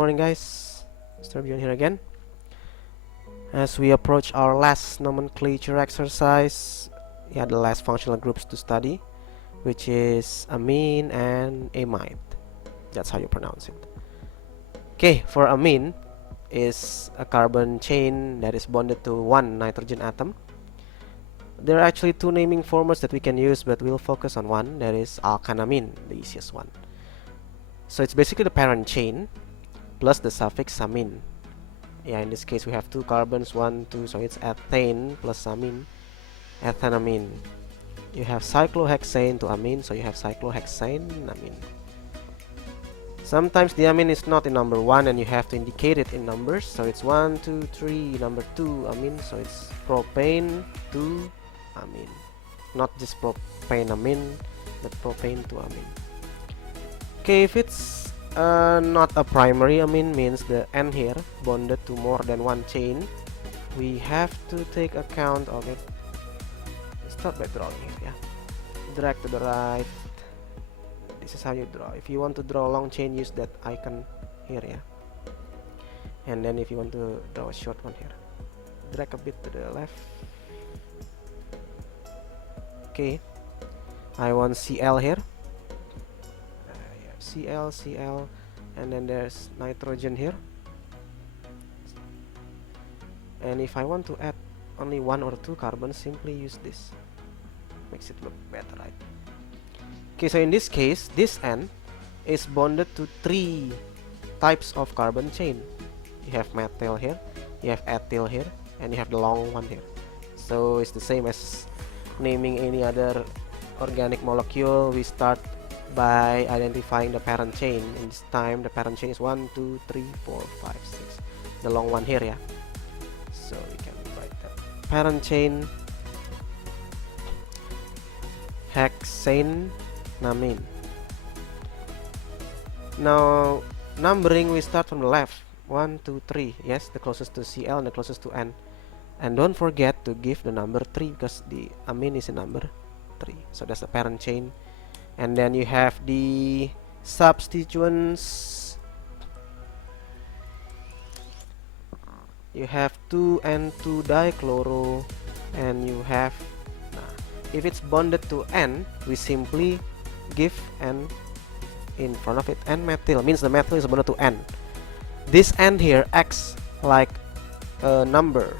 Morning guys, Mr. Bjorn here again. As we approach our last nomenclature exercise, the last functional groups to study, which is amine and amide. That's how you pronounce it. Okay, for amine is a carbon chain that is bonded to one nitrogen atom. There are actually two naming formats that we can use, but we'll focus on one, that is alkanamine, the easiest one. So it's basically the parent chain plus the suffix amine. In this case we have two carbons, 1, 2, so it's ethane plus amine, ethanamine. You have cyclohexane to amine, so you have cyclohexane amine. Sometimes the amine is not in number 1 and you have to indicate it in numbers, so it's 1, 2, 3, number 2 amine, so it's propane to amine. Not just propane amine, but propane to amine. Okay, if it's not a primary amine, means the N here bonded to more than one chain, we have to take account of it. Start by drawing here, drag to the right. This is how you draw. If you want to draw a long chain, use that icon here, and then if you want to draw a short one here, drag a bit to the left. Okay, I want Cl here. Cl, and then there's nitrogen here. And if I want to add only 1 or 2 carbons, simply use this. Makes it look better, right? Okay, so in this case, this N is bonded to 3 types of carbon chain. You have methyl here, you have ethyl here, and you have the long one here. So it's the same as naming any other organic molecule. We start by identifying the parent chain. In this time, the parent chain is 1, 2, 3, 4, 5, 6. The long one here, So we can write that. Parent chain hexane amine. Now, numbering, we start from the left. 1, 2, 3. Yes, the closest to Cl and the closest to N. And don't forget to give the number 3 because the amine is a number 3. So that's the parent chain. And then you have the substituents. You have 2N2 dichloro, and you have, if it's bonded to N, we simply give N in front of it. N-methyl means the methyl is bonded to N. This N here acts like a number.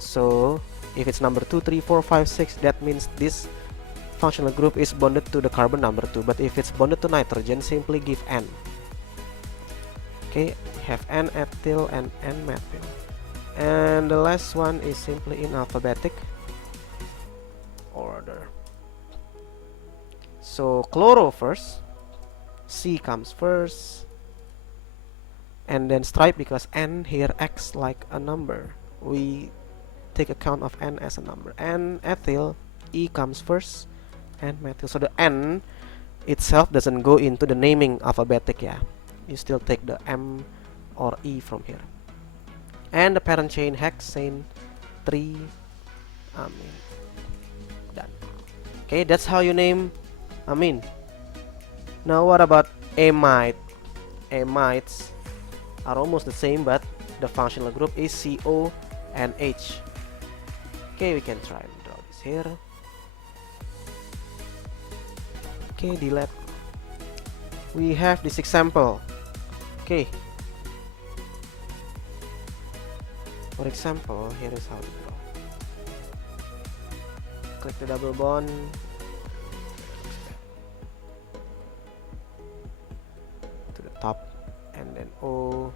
So if it's number 2, 3, 4, 5, 6, that means this functional group is bonded to the carbon number 2. But if it's bonded to nitrogen, simply give N. Okay, we have N-ethyl and N-methyl. And the last one is simply in alphabetic order. So chloro first, C comes first, and then stripe, because N here acts like a number. We take account of N as a number. N-ethyl, E comes first, and methyl. So the N itself doesn't go into the naming alphabetic, You still take the M or E from here. And the parent chain hexane 3 amine. Done. Okay, that's how you name amine. Now what about amide? Amides are almost the same, but the functional group is CO and H. Okay, we can try and draw this here. Okay, delete. We have this example. Okay. For example, here is how to draw. Click the double bond. To the top, and then O,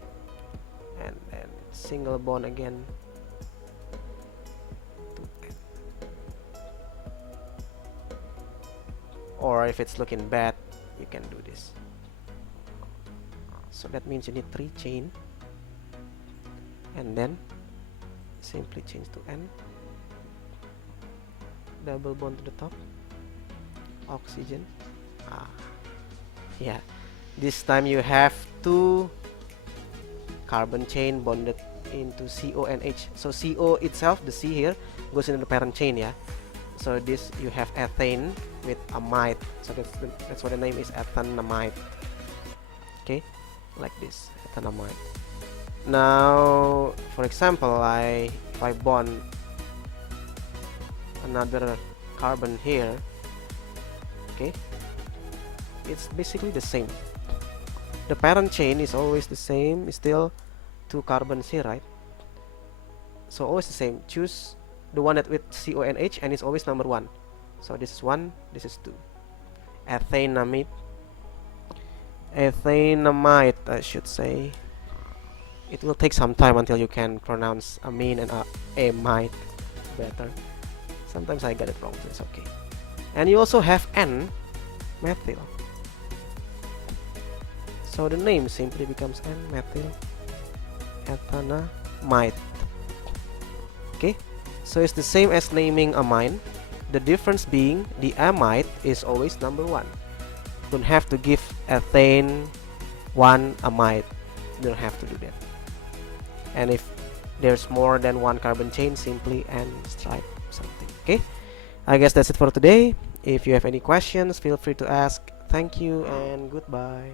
and then single bond again. Or if it's looking bad, you can do this. So that means you need 3 chain, and then simply change to N, double bond to the top, oxygen. This time you have 2 carbon chain bonded into CO and H. So CO itself, the C here, goes into the parent chain, So this, you have ethane with amide, so that's why the name is ethanamide. Okay, like this, ethanamide. Now, for example, if I bond another carbon here, okay, it's basically the same. The parent chain is always the same, it's still 2 carbons here, right? So always the same. Choose the one that with CONH, and it's always number 1. So this is 1, this is 2. Ethanamide, I should say. It will take some time until you can pronounce amine and amide better. Sometimes I get it wrong, so it's okay. And you also have N-methyl. So the name simply becomes N-methyl ethanamide. Okay, so it's the same as naming amine. The difference being the amide is always number 1. Don't have to give ethane 1 amide. You don't have to do that. And if there's more than 1 carbon chain, simply N stripe something. Okay, I guess that's it for today. If you have any questions, feel free to ask. Thank you and goodbye.